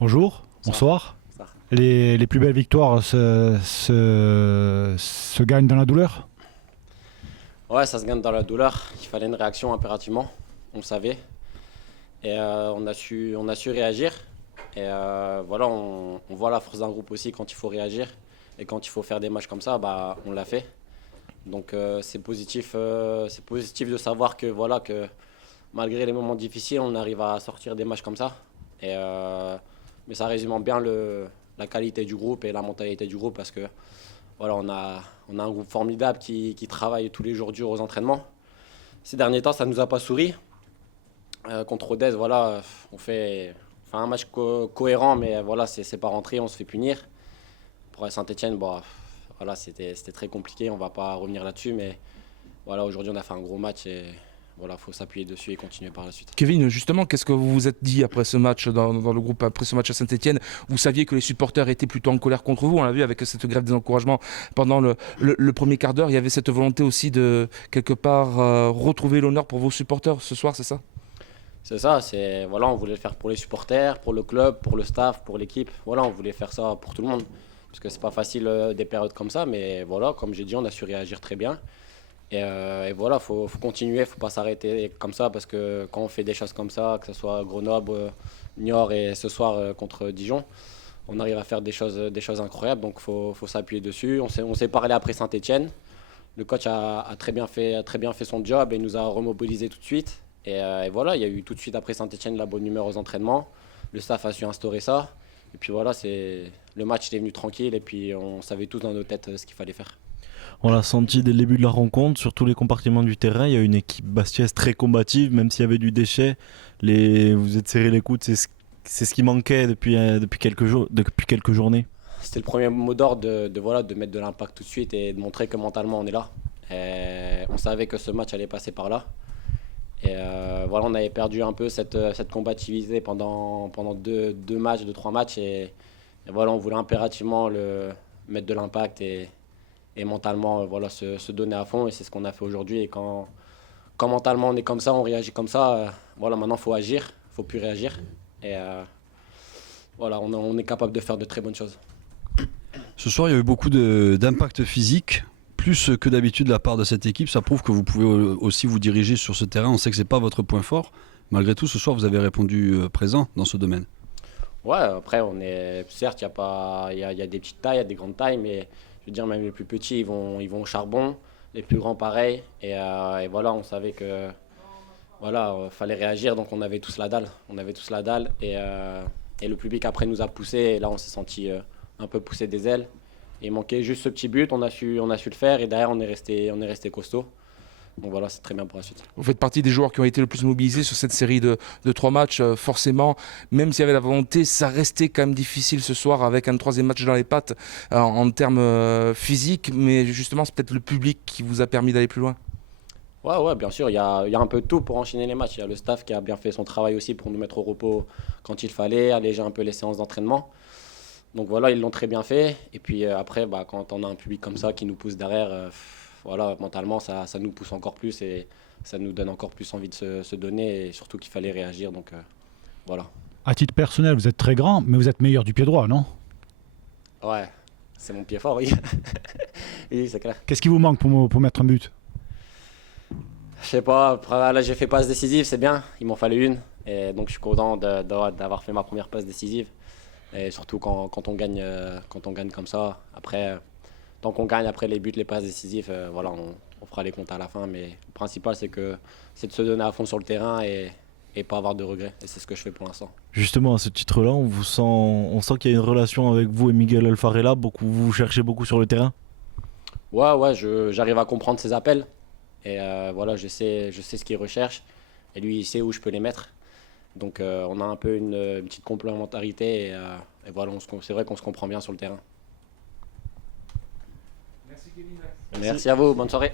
Bonjour, bonsoir. Ça. Les plus belles victoires se gagnent dans la douleur? Ouais, ça se gagne dans la douleur. Il fallait une réaction impérativement. On le savait. Et on a su réagir. Et voilà, on voit la force d'un groupe aussi quand il faut réagir. Et quand il faut faire des matchs comme ça, bah, on l'a fait. Donc c'est positif de savoir que, voilà, que malgré les moments difficiles, on arrive à sortir des matchs comme ça. Et, mais ça résume bien la qualité du groupe et la mentalité du groupe parce que voilà, on a un groupe formidable qui travaille tous les jours dur aux entraînements. Ces derniers temps, ça ne nous a pas souri. Contre Rodez, voilà, on fait un match cohérent, mais voilà, c'est pas rentré, on se fait punir. Pour Saint-Etienne, bon, voilà, c'était très compliqué, on va pas revenir là-dessus, mais voilà, aujourd'hui on a fait un gros match et voilà, faut s'appuyer dessus et continuer par la suite. Kevin, justement, qu'est-ce que vous vous êtes dit après ce match dans le groupe, après ce match à Saint-Etienne? Vous saviez que les supporters étaient plutôt en colère contre vous. On l'a vu avec cette grève des encouragements pendant le premier quart d'heure. Il y avait cette volonté aussi de, quelque part, retrouver l'honneur pour vos supporters ce soir, c'est ça? C'est ça, voilà, on voulait le faire pour les supporters, pour le club, pour le staff, pour l'équipe. Voilà, on voulait faire ça pour tout le monde. Parce que c'est pas facile des périodes comme ça, mais voilà, comme j'ai dit, on a su réagir très bien. Et voilà, faut continuer, faut pas s'arrêter comme ça parce que quand on fait des choses comme ça, que ce soit Grenoble, Niort et ce soir contre Dijon, on arrive à faire des choses incroyables. Donc faut s'appuyer dessus. On s'est parlé après Saint-Etienne. Le coach a très bien fait son job et nous a remobilisé tout de suite. Et voilà, il y a eu tout de suite après Saint-Etienne la bonne humeur aux entraînements. Le staff a su instaurer ça. Et puis voilà, le match est venu tranquille et puis on savait tous dans nos têtes ce qu'il fallait faire. On l'a senti dès le début de la rencontre, sur tous les compartiments du terrain. Il y a une équipe bastiaise très combative, même s'il y avait du déchet. Vous êtes serré les coudes, c'est ce qui manquait depuis quelques jours, depuis quelques journées. C'était le premier mot d'ordre voilà, de mettre de l'impact tout de suite et de montrer que mentalement on est là. Et on savait que ce match allait passer par là. Et voilà, on avait perdu un peu cette combativité pendant deux matchs, deux, trois matchs. Et voilà, on voulait impérativement mettre de l'impact et mentalement voilà, se donner à fond. Et c'est ce qu'on a fait aujourd'hui. Et quand mentalement on est comme ça, on réagit comme ça, voilà, maintenant il faut agir, il ne faut plus réagir. Et voilà, on est capable de faire de très bonnes choses. Ce soir, il y a eu beaucoup d'impact physique, plus que d'habitude de la part de cette équipe. Ça prouve que vous pouvez aussi vous diriger sur ce terrain. On sait que ce n'est pas votre point fort. Malgré tout, ce soir, vous avez répondu présent dans ce domaine. Ouais, après, certes, il y a des petites tailles, il y a des grandes tailles, mais je veux dire, même les plus petits, ils vont au charbon, les plus grands pareil. Et voilà, on savait que voilà, fallait réagir, donc on avait tous la dalle. On avait tous la dalle et le public après nous a poussé. Et là, on s'est senti un peu poussé des ailes. Et il manquait juste ce petit but, on a su le faire et derrière, on est resté costaud. Donc voilà, c'est très bien pour la suite. Vous faites partie des joueurs qui ont été le plus mobilisés sur cette série de 3 matchs. Forcément, même s'il y avait la volonté, ça restait quand même difficile ce soir avec un troisième match dans les pattes en termes physiques. Mais justement, c'est peut-être le public qui vous a permis d'aller plus loin. Ouais, bien sûr, il y a un peu de tout pour enchaîner les matchs. Il y a le staff qui a bien fait son travail aussi pour nous mettre au repos quand il fallait, alléger un peu les séances d'entraînement. Donc voilà, ils l'ont très bien fait. Et puis après, bah, quand on a un public comme ça qui nous pousse derrière, voilà, mentalement, ça nous pousse encore plus et ça nous donne encore plus envie de se donner et surtout qu'il fallait réagir. Donc voilà. À titre personnel, vous êtes très grand, mais vous êtes meilleur du pied droit, non? Ouais, c'est mon pied fort, oui. Oui, c'est clair. Qu'est-ce qui vous manque pour mettre un but? Je sais pas, après, là j'ai fait passe décisive, c'est bien. Il m'en fallait une. Et donc je suis content d'avoir fait ma première passe décisive. Et surtout quand on gagne comme ça. Après, tant qu'on gagne après les buts, les passes décisives, voilà, on fera les comptes à la fin. Mais le principal, c'est de se donner à fond sur le terrain et pas avoir de regrets. Et c'est ce que je fais pour l'instant. Justement, à ce titre-là, on sent qu'il y a une relation avec vous et Miguel Alfarella. Vous vous cherchez beaucoup sur le terrain. Ouais, j'arrive à comprendre ses appels. Et voilà, je sais ce qu'il recherche. Et lui, il sait où je peux les mettre. Donc on a un peu une petite complémentarité et voilà, c'est vrai qu'on se comprend bien sur le terrain. Merci Kevin. Merci à vous, bonne soirée.